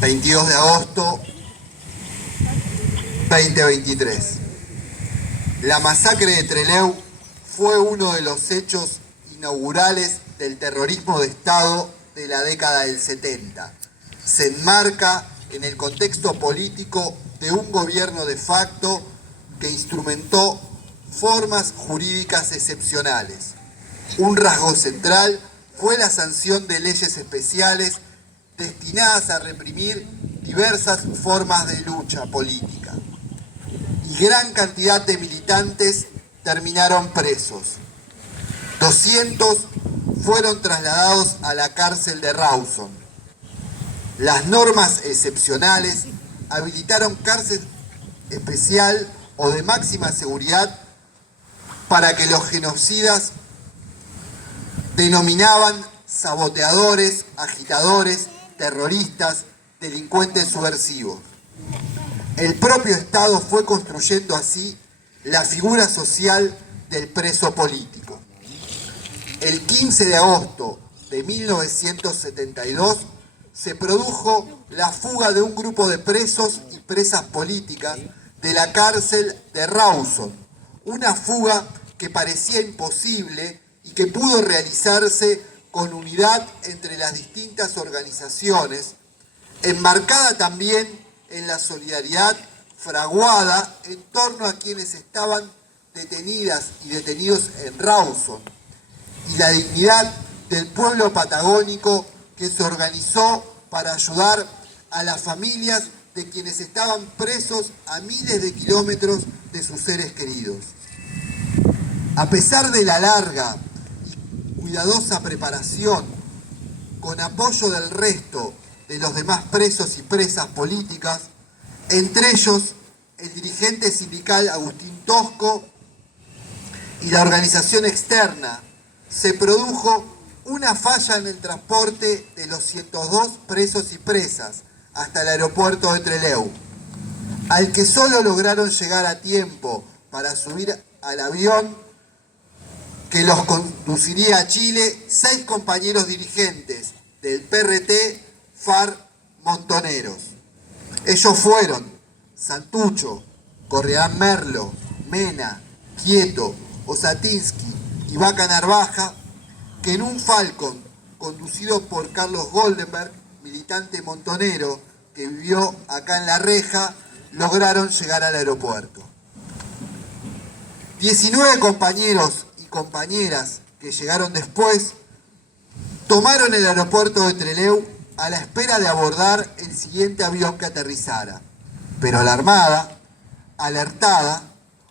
22 de agosto 2023. La masacre de Trelew fue uno de los hechos inaugurales del terrorismo de Estado de la década del 70. Se enmarca en el contexto político de un gobierno de facto que instrumentó formas jurídicas excepcionales. Un rasgo central fue la sanción de leyes especiales destinadas a reprimir diversas formas de lucha política. Y gran cantidad de militantes terminaron presos. 200 fueron trasladados a la cárcel de Rawson. Las normas excepcionales habilitaron cárcel especial o de máxima seguridad para que los genocidas denominaban saboteadores, agitadores, terroristas, delincuentes subversivos. El propio Estado fue construyendo así la figura social del preso político. El 15 de agosto de 1972 se produjo la fuga de un grupo de presos y presas políticas de la cárcel de Rawson, una fuga que parecía imposible y que pudo realizarse con unidad entre las distintas organizaciones, enmarcada también en la solidaridad fraguada en torno a quienes estaban detenidas y detenidos en Rawson, y la dignidad del pueblo patagónico que se organizó para ayudar a las familias de quienes estaban presos a miles de kilómetros de sus seres queridos. A pesar de la larga y cuidadosa preparación, con apoyo del resto de los demás presos y presas políticas, entre ellos el dirigente sindical Agustín Tosco y la organización externa, se produjo una falla en el transporte de los 102 presos y presas hasta el aeropuerto de Trelew, al que solo lograron llegar a tiempo para subir al avión que los conduciría a Chile 6 compañeros dirigentes del PRT FAR Montoneros. Ellos fueron Santucho, Correán Merlo, Mena, Quieto, Osatinsky y Vaca Narvaja, que en un Falcon conducido por Carlos Goldenberg, militante montonero que vivió acá en La Reja, lograron llegar al aeropuerto. 19 compañeros y compañeras que llegaron después tomaron el aeropuerto de Trelew a la espera de abordar el siguiente avión que aterrizara, pero la Armada, alertada,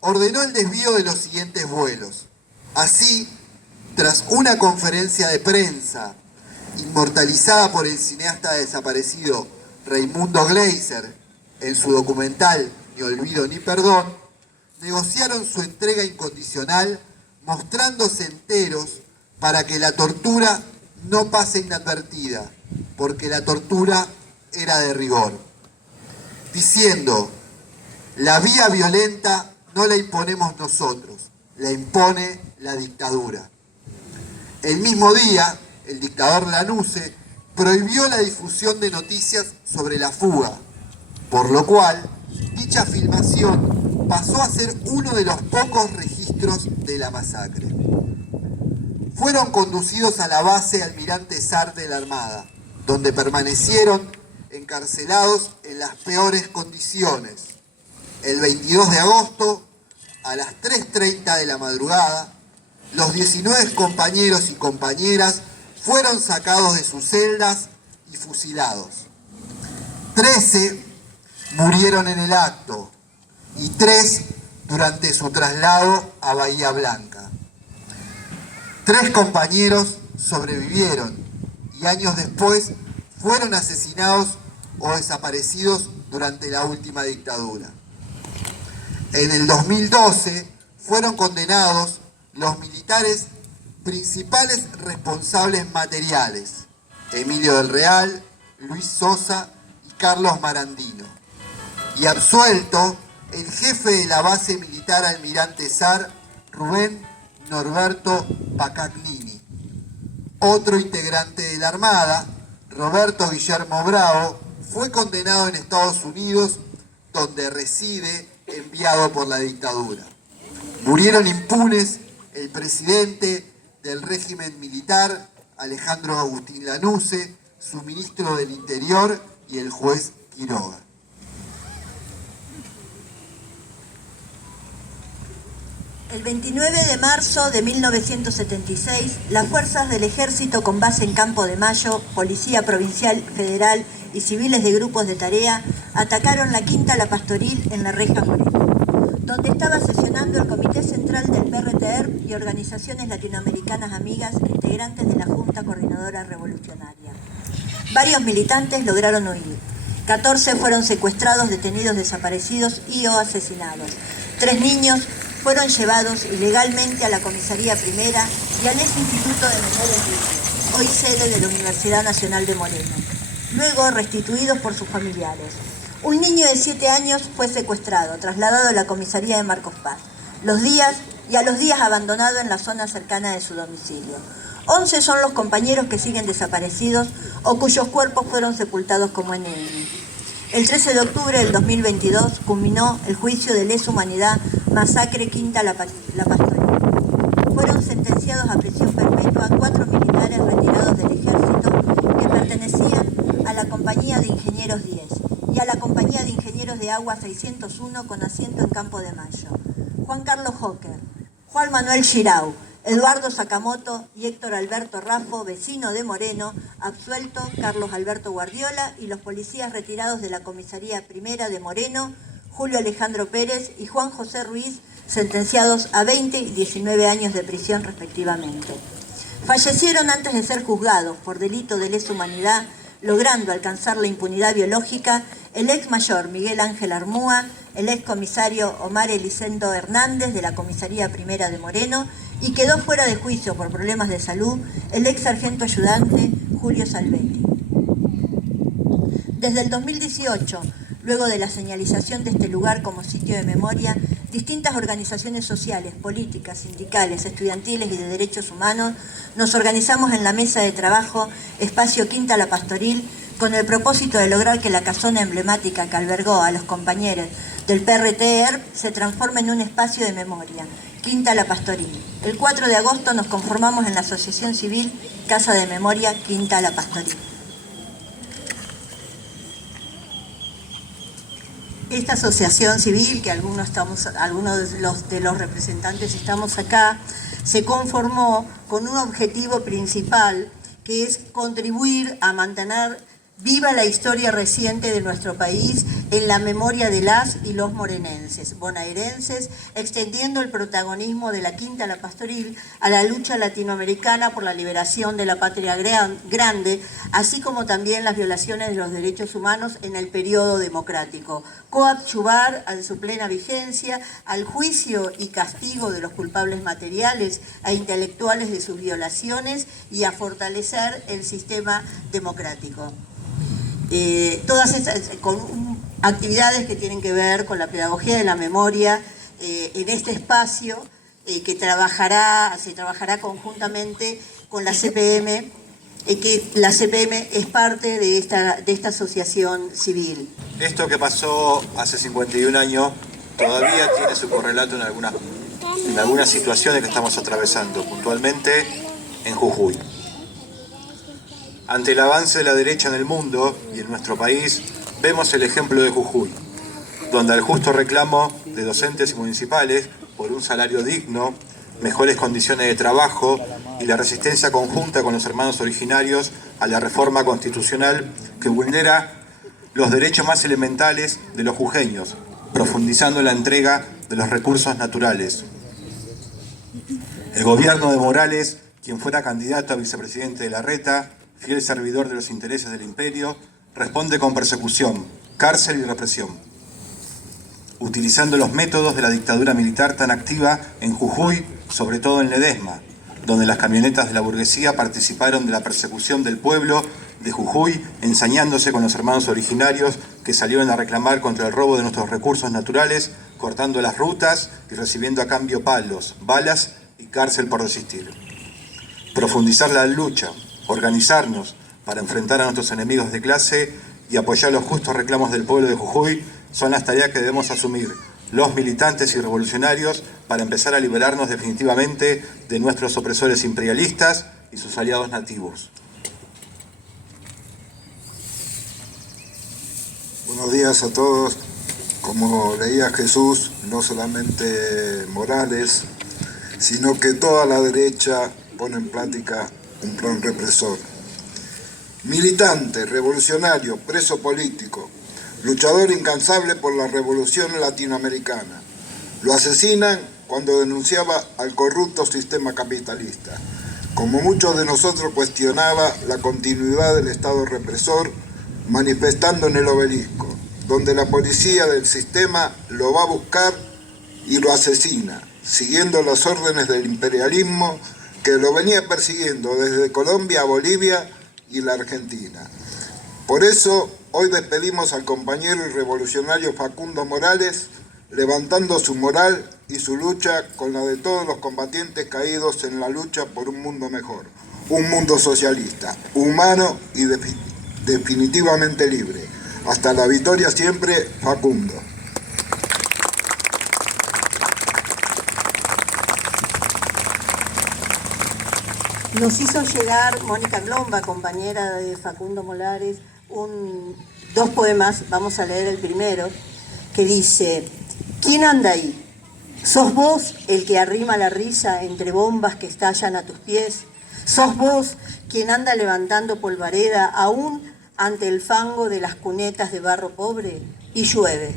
ordenó el desvío de los siguientes vuelos. Así, tras una conferencia de prensa inmortalizada por el cineasta desaparecido Raimundo Gleiser en su documental Ni olvido ni perdón, negociaron su entrega incondicional mostrándose enteros para que la tortura no pase inadvertida, porque la tortura era de rigor, diciendo: la vía violenta no la imponemos nosotros, la impone la dictadura. El mismo día, el dictador Lanusse prohibió la difusión de noticias sobre la fuga, por lo cual dicha filmación pasó a ser uno de los pocos registros de la masacre. Fueron conducidos a la base Almirante Sar de la Armada, donde permanecieron encarcelados en las peores condiciones. El 22 de agosto, a las 3:30 de la madrugada, los 19 compañeros y compañeras fueron sacados de sus celdas y fusilados. 13 murieron en el acto y 3 durante su traslado a Bahía Blanca. 3 compañeros sobrevivieron y años después fueron asesinados o desaparecidos durante la última dictadura. En el 2012 fueron condenados los militares principales responsables materiales: Emilio del Real, Luis Sosa y Carlos Marandino. Y absuelto el jefe de la base militar Almirante Sar, Rubén Norberto Pacagnini. Otro integrante de la Armada, Roberto Guillermo Bravo, Fue condenado en Estados Unidos, donde reside, enviado por la dictadura. Murieron impunes el presidente del régimen militar, Alejandro Agustín Lanusse, su ministro del Interior y el juez Quiroga. El 29 de marzo de 1976, las fuerzas del Ejército con base en Campo de Mayo, Policía Provincial, Federal y civiles de grupos de tarea atacaron la Quinta La Pastoril en la Reja Moreno, donde estaba sesionando el Comité Central del PRTER y organizaciones latinoamericanas amigas integrantes de la Junta Coordinadora Revolucionaria. Varios militantes lograron huir. 14 fueron secuestrados, detenidos, desaparecidos y o asesinados. 3 niños fueron llevados ilegalmente a la Comisaría Primera y al ex Instituto de Menores Libres, hoy sede de la Universidad Nacional de Moreno, luego restituidos por sus familiares. Un niño de 7 años fue secuestrado, trasladado a la comisaría de Marcos Paz, a los días abandonado en la zona cercana de su domicilio. 11 son los compañeros que siguen desaparecidos o cuyos cuerpos fueron sepultados como NN. El 13 de octubre del 2022 culminó el juicio de lesa humanidad Masacre Quinta La Pastoril. Fueron sentenciados a prisión perpetua 4 militares retirados del ejército que pertenecían a la Compañía de Ingenieros 10 y a la Compañía de Ingenieros de Agua 601 con asiento en Campo de Mayo. Juan Carlos Hocker, Juan Manuel Girau, Eduardo Sakamoto y Héctor Alberto Raffo, vecino de Moreno, absuelto Carlos Alberto Guardiola, y los policías retirados de la Comisaría Primera de Moreno, Julio Alejandro Pérez y Juan José Ruiz, sentenciados a 20 y 19 años de prisión respectivamente. Fallecieron antes de ser juzgados por delito de lesa humanidad, logrando alcanzar la impunidad biológica, el ex mayor Miguel Ángel Armúa, el ex comisario Omar Elisendo Hernández de la Comisaría Primera de Moreno, y quedó fuera de juicio por problemas de salud el ex sargento ayudante Julio Salvetti. Desde el 2018, luego de la señalización de este lugar como sitio de memoria, distintas organizaciones sociales, políticas, sindicales, estudiantiles y de derechos humanos nos organizamos en la mesa de trabajo Espacio Quinta La Pastoril con el propósito de lograr que la casona emblemática que albergó a los compañeros del PRTER se transforme en un espacio de memoria, Quinta La Pastoril. El 4 de agosto nos conformamos en la Asociación Civil Casa de Memoria Quinta La Pastoril. Esta asociación civil, que algunos de los representantes estamos acá, se conformó con un objetivo principal, que es contribuir a mantener viva la historia reciente de nuestro país en la memoria de las y los morenenses, bonaerenses, extendiendo el protagonismo de la Quinta La Pastoril a la lucha latinoamericana por la liberación de la patria grande, así como también las violaciones de los derechos humanos en el periodo democrático. Coadyuvar en su plena vigencia al juicio y castigo de los culpables materiales e intelectuales de sus violaciones y a fortalecer el sistema democrático. Todas estas con actividades que tienen que ver con la pedagogía de la memoria en este espacio que se trabajará conjuntamente con la CPM, que la CPM es parte de esta asociación civil. Esto que pasó hace 51 años todavía tiene su correlato en algunas situaciones que estamos atravesando, puntualmente en Jujuy. Ante el avance de la derecha en el mundo y en nuestro país, vemos el ejemplo de Jujuy, donde el justo reclamo de docentes y municipales por un salario digno, mejores condiciones de trabajo y la resistencia conjunta con los hermanos originarios a la reforma constitucional que vulnera los derechos más elementales de los jujeños, profundizando en la entrega de los recursos naturales. El gobierno de Morales, quien fuera candidato a vicepresidente de Larreta, fiel servidor de los intereses del imperio, responde con persecución, cárcel y represión, utilizando los métodos de la dictadura militar tan activa en Jujuy, sobre todo en Ledesma, donde las camionetas de la burguesía participaron de la persecución del pueblo de Jujuy, ensañándose con los hermanos originarios que salieron a reclamar contra el robo de nuestros recursos naturales, cortando las rutas y recibiendo a cambio palos, balas y cárcel por resistir. Profundizar la lucha, organizarnos para enfrentar a nuestros enemigos de clase y apoyar los justos reclamos del pueblo de Jujuy son las tareas que debemos asumir los militantes y revolucionarios para empezar a liberarnos definitivamente de nuestros opresores imperialistas y sus aliados nativos. Buenos días a todos. Como leía Jesús, no solamente Morales, sino que toda la derecha pone en práctica un plan represor. Militante, revolucionario, preso político, luchador incansable por la revolución latinoamericana. Lo asesinan cuando denunciaba al corrupto sistema capitalista. Como muchos de nosotros cuestionaba la continuidad del Estado represor, manifestando en el Obelisco, donde la policía del sistema lo va a buscar y lo asesina, siguiendo las órdenes del imperialismo que lo venía persiguiendo desde Colombia a Bolivia y la Argentina. Por eso, hoy despedimos al compañero y revolucionario Facundo Morales, levantando su moral y su lucha con la de todos los combatientes caídos en la lucha por un mundo mejor, un mundo socialista, humano y definitivamente libre. Hasta la victoria siempre, Facundo. Nos hizo llegar Mónica Glomba, compañera de Facundo Morales, dos poemas. Vamos a leer el primero, que dice: ¿Quién anda ahí? ¿Sos vos el que arrima la risa entre bombas que estallan a tus pies? ¿Sos vos quien anda levantando polvareda aún ante el fango de las cunetas de barro pobre? Y llueve.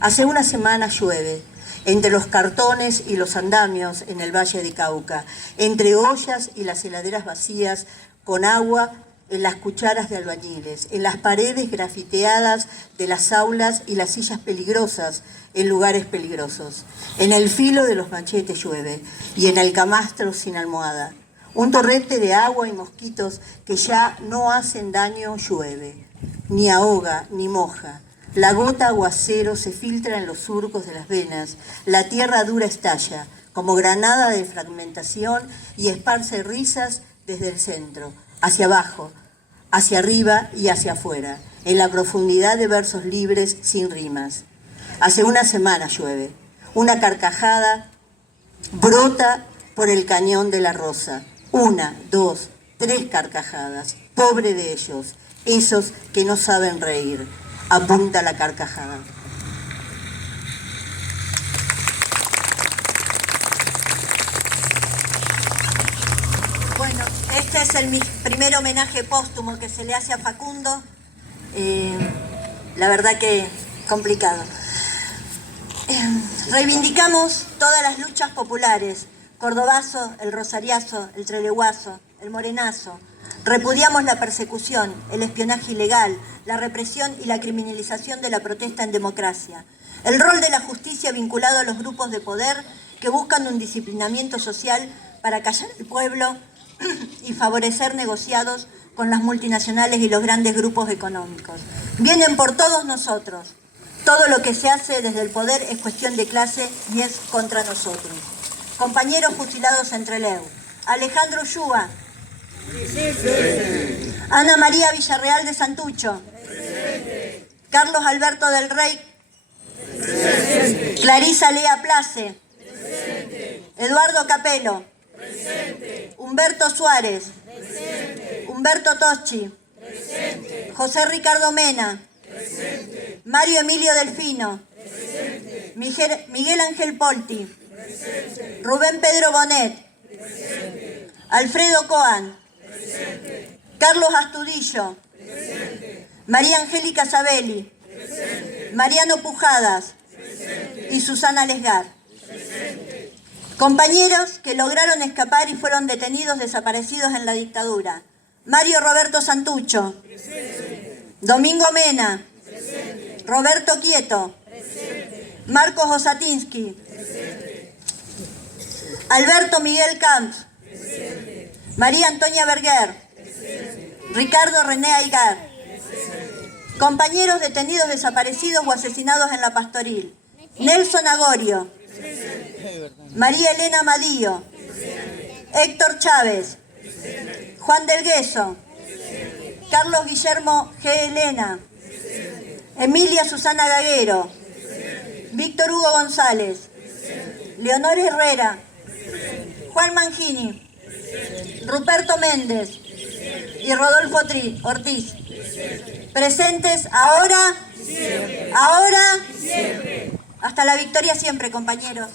Hace una semana llueve. Entre los cartones y los andamios en el Valle de Cauca, entre ollas y las heladeras vacías, con agua en las cucharas de albañiles, en las paredes grafiteadas de las aulas y las sillas peligrosas en lugares peligrosos. En el filo de los machetes llueve y en el camastro sin almohada. Un torrente de agua y mosquitos que ya no hacen daño llueve, ni ahoga ni moja. La gota aguacero se filtra en los surcos de las venas, la tierra dura estalla, como granada de fragmentación y esparce risas desde el centro, hacia abajo, hacia arriba y hacia afuera, en la profundidad de versos libres sin rimas. Hace una semana llueve, una carcajada brota por el cañón de la Rosa, 1, 2, 3 carcajadas, pobre de ellos, esos que no saben reír. Apunta la carcajada. Bueno, este es mi primer homenaje póstumo que se le hace a Facundo. La verdad que complicado. Reivindicamos todas las luchas populares: cordobazo, el rosariazo, el treleguazo, el morenazo. Repudiamos la persecución, el espionaje ilegal, la represión y la criminalización de la protesta en democracia. El rol de la justicia vinculado a los grupos de poder que buscan un disciplinamiento social para callar al pueblo y favorecer negociados con las multinacionales y los grandes grupos económicos. Vienen por todos nosotros. Todo lo que se hace desde el poder es cuestión de clase y es contra nosotros. Compañeros fusilados en Trelew: Alejandro Ullúa, presente. Ana María Villarreal de Santucho, presente. Carlos Alberto del Rey, presente. Clarisa Lea Place, presente. Eduardo Capelo, presente. Humberto Suárez, presente. Humberto Toschi, presente. José Ricardo Mena, presente. Mario Emilio Delfino, presente. Miguel Ángel Polti, presente. Rubén Pedro Bonet, presente. Alfredo Coan, presente. Carlos Astudillo, presente. María Angélica Sabelli, presente. Mariano Pujadas, presente. Y Susana Lesgar, presente. Compañeros que lograron escapar y fueron detenidos desaparecidos en la dictadura: Mario Roberto Santucho, presente. Domingo Mena, presente. Roberto Quieto, presente. Marcos Osatinsky, presente. Alberto Miguel Camps, presente. María Antonia Berguer, presente. Ricardo René Aigar, presente. Compañeros detenidos desaparecidos o asesinados en la Pastoril: Nelson Agorio, presente. María Elena Madío, presente. Héctor Chávez, presente. Juan del Gueso, presente. Carlos Guillermo G. Elena, presente. Emilia Susana Gaguero. Víctor Hugo González. Leonor Herrera. Juan Mangini. Ruperto Méndez y Rodolfo Ortiz. Presentes ahora, ahora, hasta la victoria siempre, compañeros.